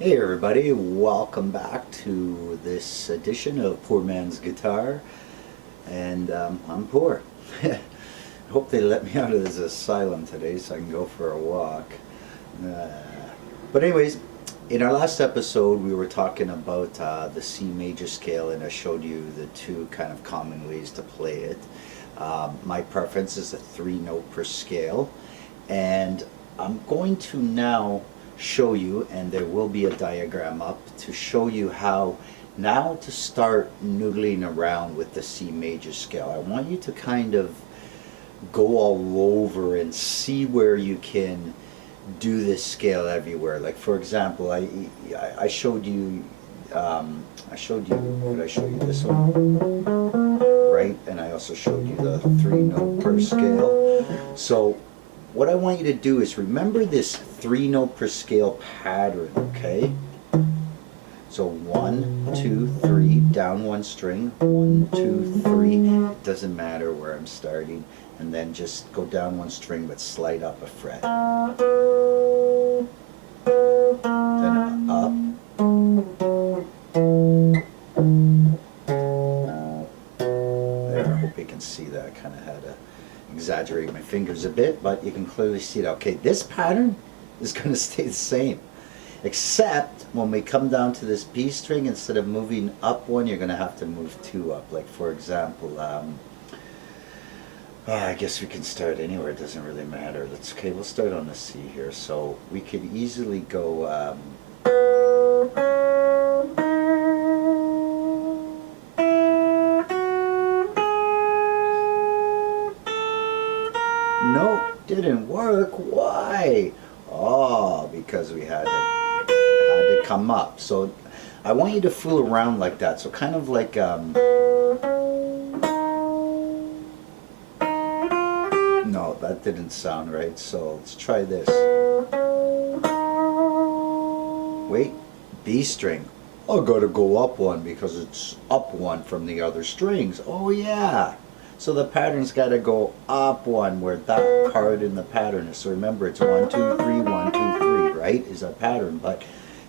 Hey everybody, welcome back to this edition of Poor Man's Guitar, and I'm poor. I hope they let me out of this asylum today so I can go for a walk. But anyways, in our last episode we were talking about the C major scale, and I showed you the two kind of common ways to play it. My preference is a 3-note per scale, and I'm going to now show you, and there will be a diagram up to show you how now to start noodling around with the C major scale. I want you to kind of go all over and see where you can do this scale everywhere. Like for example, I showed you did I show you this one, right? And I also showed you the 3-note per scale. So what I want you to do is remember this 3-note per scale pattern, okay? So 1, 2, 3, down one string, 1, 2, 3, it doesn't matter where I'm starting, and then just go down one string but slide up a fret. Then up. There, I hope you can see that. I kind of had to exaggerate my fingers a bit, but you can clearly see it. Okay, this pattern is going to stay the same, except when we come down to this B string, instead of moving up one, you're going to have to move 2 up. Like for example, I guess we can start anywhere, it doesn't really matter. Okay, we'll start on the C here. So we could easily go nope, didn't work. Why? Oh, because we had to come up. So I want you to fool around like that. So kind of like no, that didn't sound right. So let's try this. Wait, B string. I gotta go up one because it's up one from the other strings. Oh yeah. So the pattern's got to go up one where that part in the pattern is. So remember, it's 1, 2, 3, 1, 2, 3, right? Is our pattern. But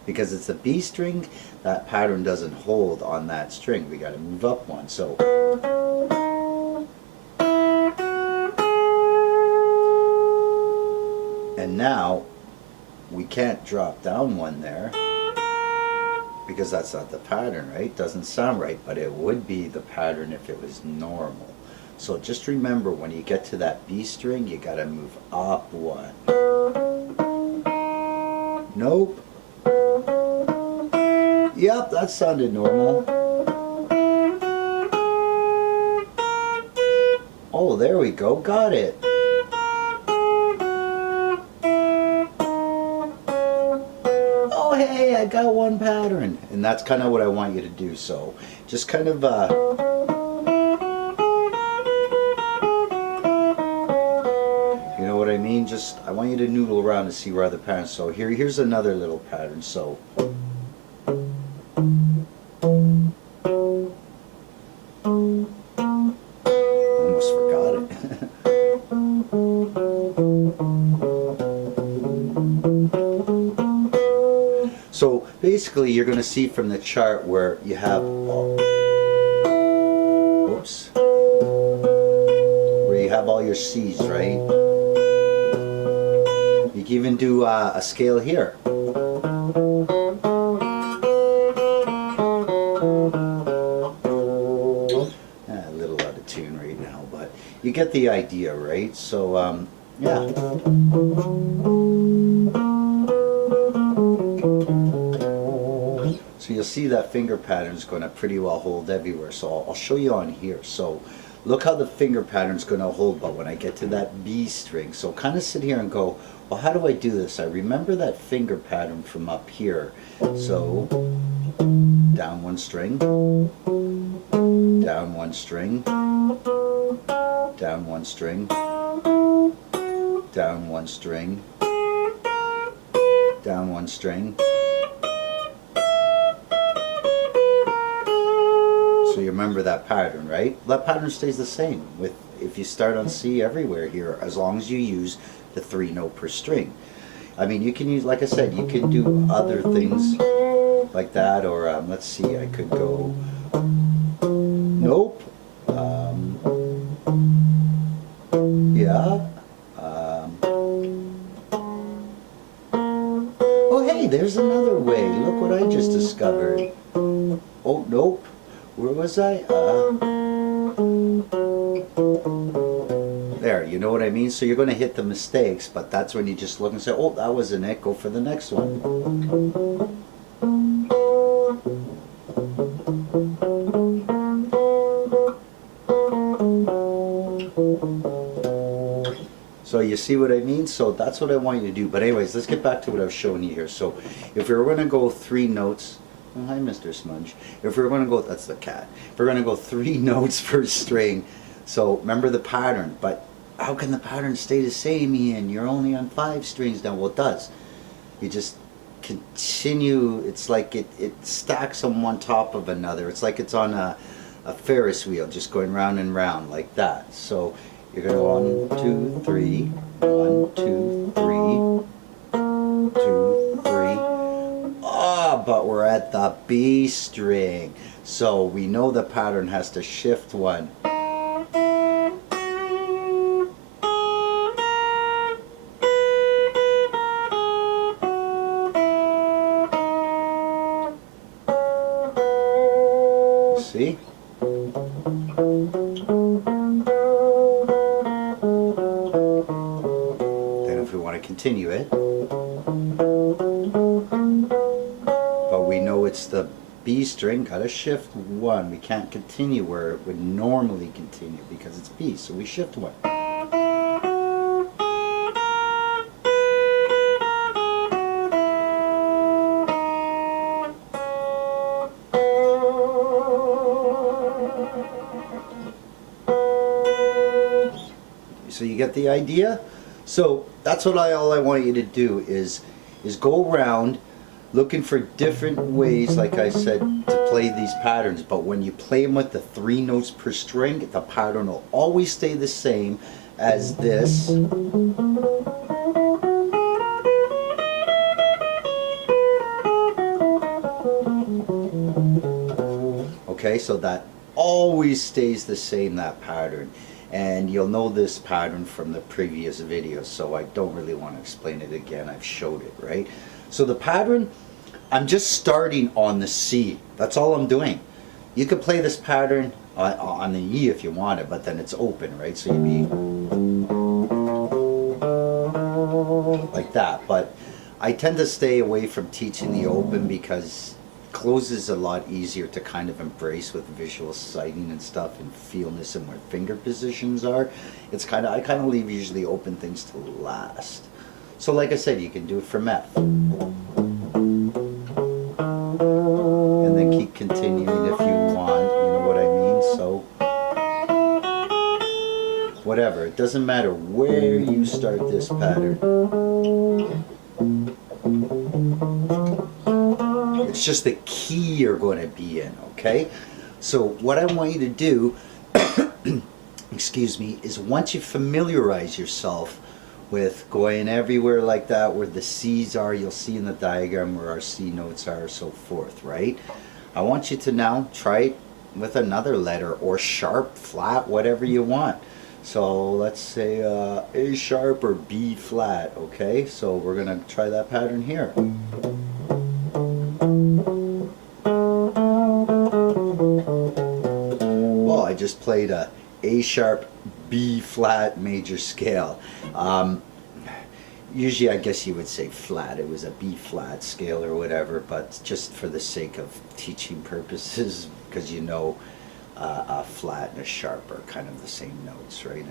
because it's a B string, that pattern doesn't hold on that string. We got to move up one. So and now we can't drop down one there because that's not the pattern, right? Doesn't sound right, but it would be the pattern if it was normal. So just remember, when you get to that B string, you gotta move up one. Nope. Yep, that sounded normal. Oh, there we go, got it. Oh, hey, I got one pattern. And that's kind of what I want you to do. So just kind of I mean, just I want you to noodle around to see where other patterns. So here's another little pattern. So almost forgot it. So basically, you're going to see from the chart where you have whoops, where you have all your C's, right? You can even do a scale here. A little out of tune right now, but you get the idea, right? So, yeah. So you'll see that finger pattern is going to pretty well hold everywhere. So I'll show you on here. So look how the finger pattern is going to hold, but when I get to that B string, so kind of sit here and go, well, how do I do this? I remember that finger pattern from up here. So down one string, down one string, down one string, down one string, down one string. So you remember that pattern, right? That pattern stays the same with if you start on C everywhere here, as long as you use the 3-note per string. I mean, you can use, like I said, you can do other things like that, or let's see, I could go, nope, yeah, oh hey, there's another way, look what I just discovered. Oh, nope, where was I? There, you know what I mean? So you're going to hit the mistakes, but that's when you just look and say, oh, that wasn't it, go for the next one. So you see what I mean? So that's what I want you to do. But anyways, let's get back to what I was showing you here. So if we were going to go 3 notes, oh, hi Mr. Smudge. If we were going to go, that's the cat. If we're going to go 3 notes per string, so remember the pattern, but how can the pattern stay the same, Ian? You're only on 5 strings now. Well, it does. You just continue, it's like it stacks on one top of another. It's like it's on a Ferris wheel, just going round and round like that. So you're going to go 1, 2, 3, 1, 2, 3, 2, 3. Ah, but we're at the B string. So we know the pattern has to shift 1. See? Then if we want to continue it, but we know it's the B string, gotta shift 1. We can't continue where it would normally continue because it's B, so we shift 1. So you get the idea? So that's what all I want you to do is go around looking for different ways, like I said, to play these patterns. But when you play them with the 3 notes per string, the pattern will always stay the same as this. Okay, so that always stays the same, that pattern. And you'll know this pattern from the previous videos, so I don't really want to explain it again. I've showed it, right? So the pattern, I'm just starting on the C. That's all I'm doing. You could play this pattern on the E if you want it, but then it's open, right? So you'd be like that. But I tend to stay away from teaching the open because close is a lot easier to kind of embrace with visual sighting and stuff and feelness and where finger positions are. It's kind of, I kind of leave usually open things to last. So like I said, you can do it from F. And then keep continuing if you want, you know what I mean? So whatever, it doesn't matter where you start this pattern. It's just the key you're going to be in, okay? So what I want you to do, excuse me, is once you familiarize yourself with going everywhere like that where the C's are, you'll see in the diagram where our C notes are, so forth, right? I want you to now try it with another letter, or sharp, flat, whatever you want. So let's say A sharp or B flat, okay? So we're going to try that pattern here. Well, I just played a A sharp, B flat major scale. Usually I guess you would say flat. It was a B flat scale or whatever, but just for the sake of teaching purposes, because you know a flat and a sharp are kind of the same notes, right?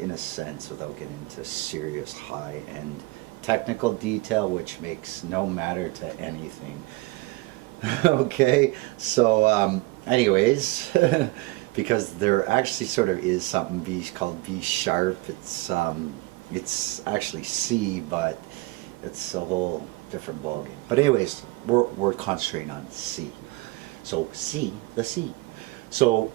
In a sense, without getting into serious high-end technical detail, which makes no matter to anything. Okay, so anyways, because there actually sort of is something called B sharp. It's actually C, but it's a whole different ballgame. But anyways, we're concentrating on C. So C, the C. So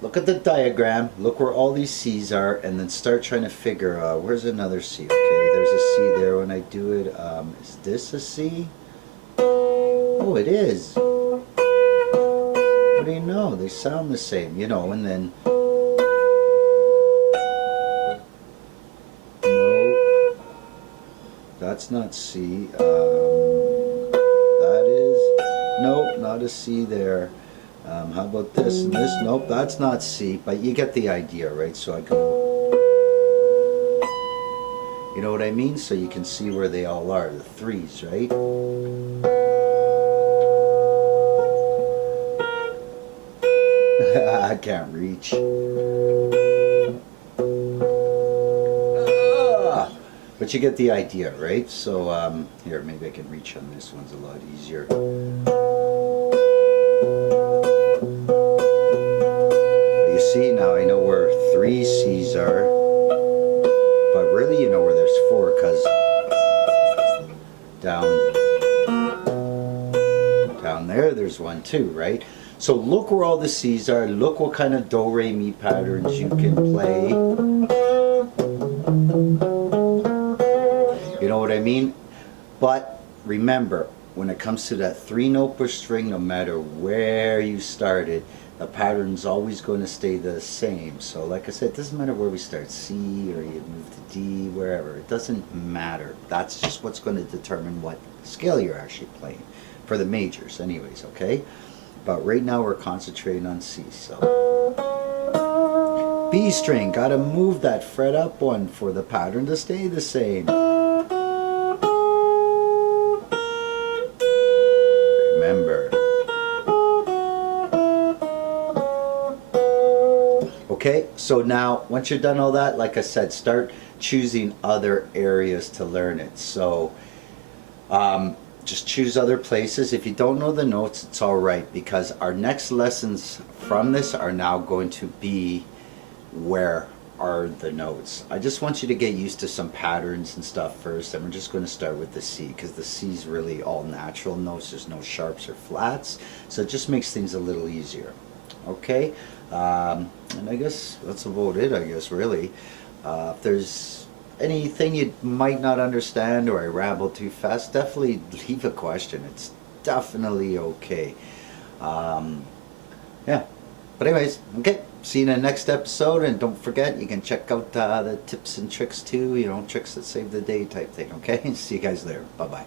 look at the diagram, look where all these C's are, and then start trying to figure out where's another C. Okay, there's a C there when I do it. Is this a C? Oh, it is. What do you know? They sound the same, you know, and then... No, that's not C. That is... Nope, not a C there. How about this and this? Nope, that's not C, but you get the idea, right? So I go... You know what I mean? So you can see where they all are, the threes, right? I can't reach. But you get the idea, right? So here, maybe I can reach on this one's a lot easier. But you see, now I know where 3 C's are. But really, you know where there's 4, because down there, there's 1 too, right? So look where all the C's are. Look what kind of do, re, mi patterns you can play. You know what I mean? But remember, when it comes to that 3-note per string, no matter where you started, the pattern's always going to stay the same. So like I said, it doesn't matter where we start, C or you move to D, wherever. It doesn't matter. That's just what's going to determine what scale you're actually playing. For the majors anyways, okay? But right now we're concentrating on C. So B string, got to move that fret up 1 for the pattern to stay the same. Remember. Okay, so now once you're done all that, like I said, start choosing other areas to learn it. So just choose other places. If you don't know the notes, it's all right, because our next lessons from this are now going to be where are the notes. I just want you to get used to some patterns and stuff first, and we're just going to start with the C, because the C is really all natural notes. There's no sharps or flats, so it just makes things a little easier. Okay, and I guess that's about it, I guess, really. If there's anything you might not understand or I ramble too fast, definitely leave a question. It's definitely okay. Yeah, but anyways, okay, see you in the next episode, and don't forget, you can check out the tips and tricks too, you know, tricks that save the day type thing, okay? See you guys later. Bye-bye.